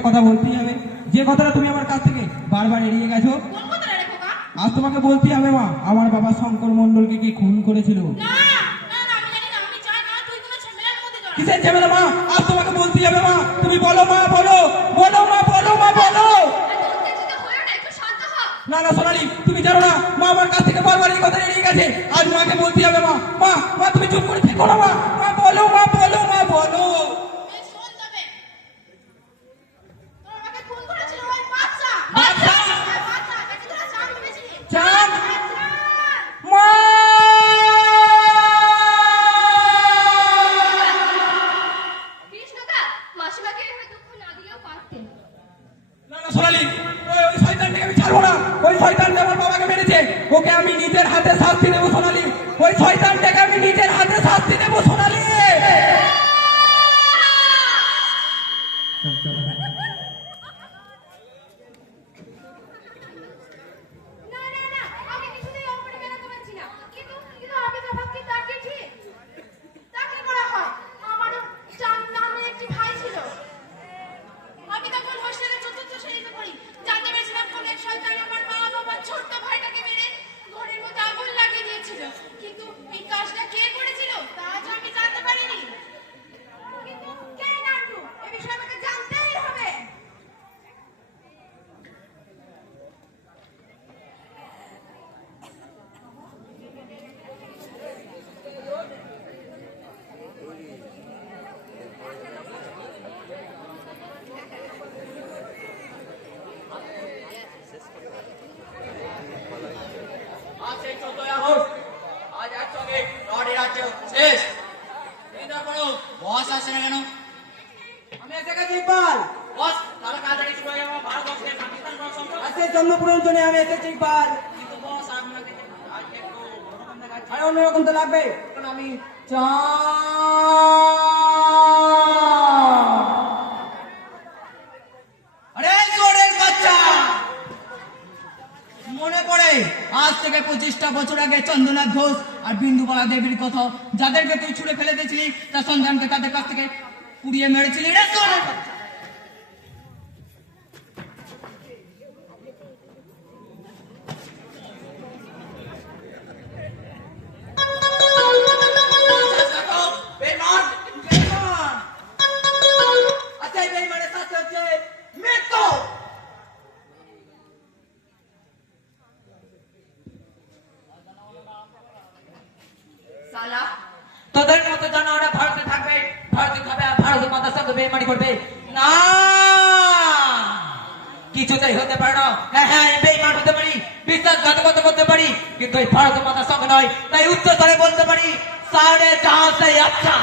একটা কথা বলতেই হবে, যে কথাটা তুমি আমার কাছ থেকে বারবার এড়িয়ে গেছো। আজ তোমাকে বলতেই হবে মা, আমার বাবা শঙ্কর মন্ডলকে কি খুন করেছিল? কিসের ঝামেলা মা? আজ তোমাকে বলতেই হবে মা, তুমি বলো মা, বলো বলো মা, বলো মা, বলো। না না সোনালি, তুমি জানো না মা আমার কাছ থেকে বারবার এই কথা এড়িয়ে গেছে। আজ মাকে বলতেই হবে মা। মা মা তুমি চুপ করে থেকো না মা, মা বলো মা, বলো মা, বলো। ওকে আমি নিজের হাতে শাস্তি দেবো সোনালি, ওই শয়তানটাকে আমি নিজের হাতে শাস্তি দেবো সোনালি। অন্যরকম তো লাগবে, কারণ আমি মনে পড়ে আজ থেকে 25টা বছর আগে চন্দ্রনাথ ঘোষ আর বিন্দুবালা দেবীর কথা, যাদেরকে তুই ছুড়ে ফেলে দিয়েছিলি, তার সন্তানকে তাদের কাছ থেকে পুড়িয়ে মেরেছিলি। তোদের মতো জানোয়ারা ভারতে থাকবে, ভারতে খাবে, আর ভারতের মাতার সঙ্গে বেইমানি করবে না, কিছুতেই হতে পারে না। হ্যাঁ হ্যাঁ বেইমান হতে পারি, বিশ্বাসঘাতকতা করতে পারি, কিন্তু এই ভারতের মাতার সঙ্গে নয়। তাই উচ্চ স্বরে বলতে পারি, সাড়ে 4 से अच्छा